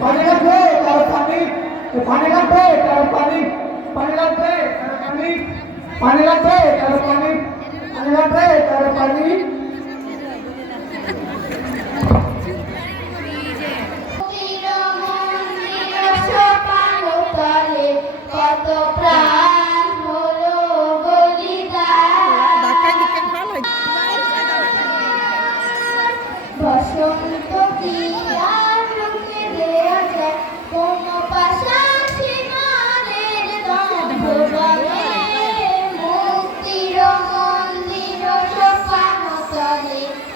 পানি লাগবে তার পানি পানি লাগবে তার পানি পানি লাগবে তার পানি পানি লাগবে তার পানি পানি লাগবে তার পানি। কত প্রাণ হলো বলিদান বসন্ত কি